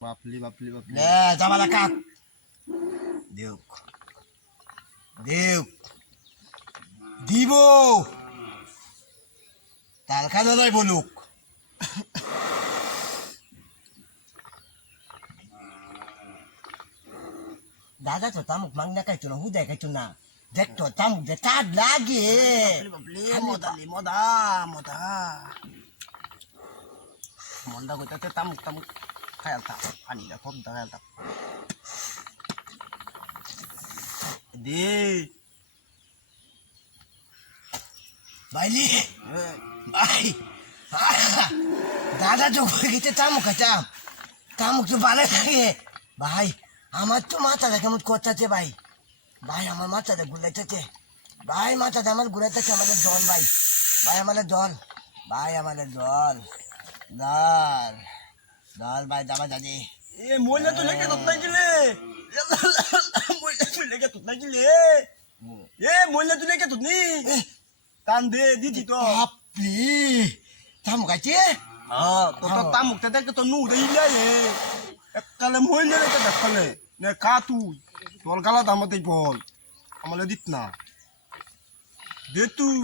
বাপলি বাপলি বাপলি লে জামালা কাট দেউক দেউক দিব তাল খাজা যাই বলুক দাদা তো তামুক মাংনা খাইছো না হুদায় খাইছো না দেখ তো তামুক যে কাজ লাগে মদালি মদা মদা মন্দা কইতাতে তামুক তামুক খায়ালতা পানিটা খুব খায়ালতা দে বাইলি ভাই দাদা তো হয়ে গেছে তামুক খাইতাম তামুক তো ভালো লাগে ভাই আমার তো মাথাটা কেমন করতেছে ভাই ভাই আমার মাথাটা ঘুরাইতেছে ভাই মাথাটা আমার ঘুরাইতেছে আমাদের জল ভাই ভাই আমাদের জল ভাই আমাদের জল জল জল ভাই দাবা দাদি এ মইলা তো লেগে তত নাইলে মইলা তো লেগে তত নাইলে এ মইলা তো লেগে তত নি টান দে দিদি তো আপনি তামুক খাইছে হ্যাঁ তো তামুকটা দেখে তো নু দেইলা এ এককালে মইলা লেগে দেখলে নে খা তুই তোর গালা দামতে বল আমলে দিত না দে তুই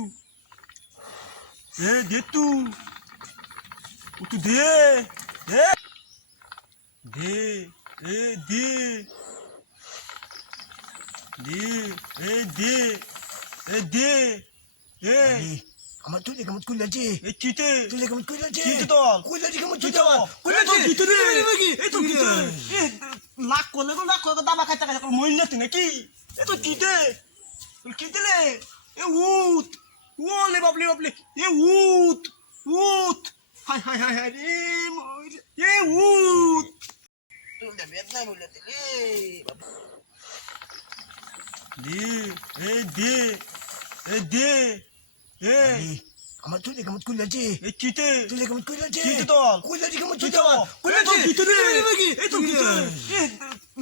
দে তুই তুই দে দে দে দে দে দে দে দে আমার তুই কেমন কুলাছি এ চিতে তুই কেমন কুলাছি চিতে তো কুলাছি কেমন তুই চিতে কুলাছি ভিতরে এই তো ভিতরে এ লাখ করলে দাবা খাইতে খাইতে মইল না নাকি এ তো চিতে কি দিলে এ উত ওলে বাবলি বাবলি এ উত উত হাই হাই হাই হাই রে এ উত তুই বেদনা বলে দিলে দে আমার তুই কেমন কুলাছি এ চিতে তুই কেমন কুলাছি চিতে তো কুলাছি কেমন তুই কুলাছি ভিতরে এই তো ভিতরে এ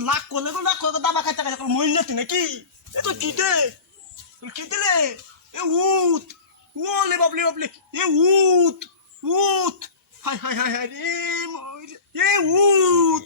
লাখ করলে দাবা খাইতে খাইতে মইল না নাকি এ তো চিতে কি দিলে এ উত ওলে বাবলি বাবলি এ উত উত হাই হাই হাই হাই রে এ উত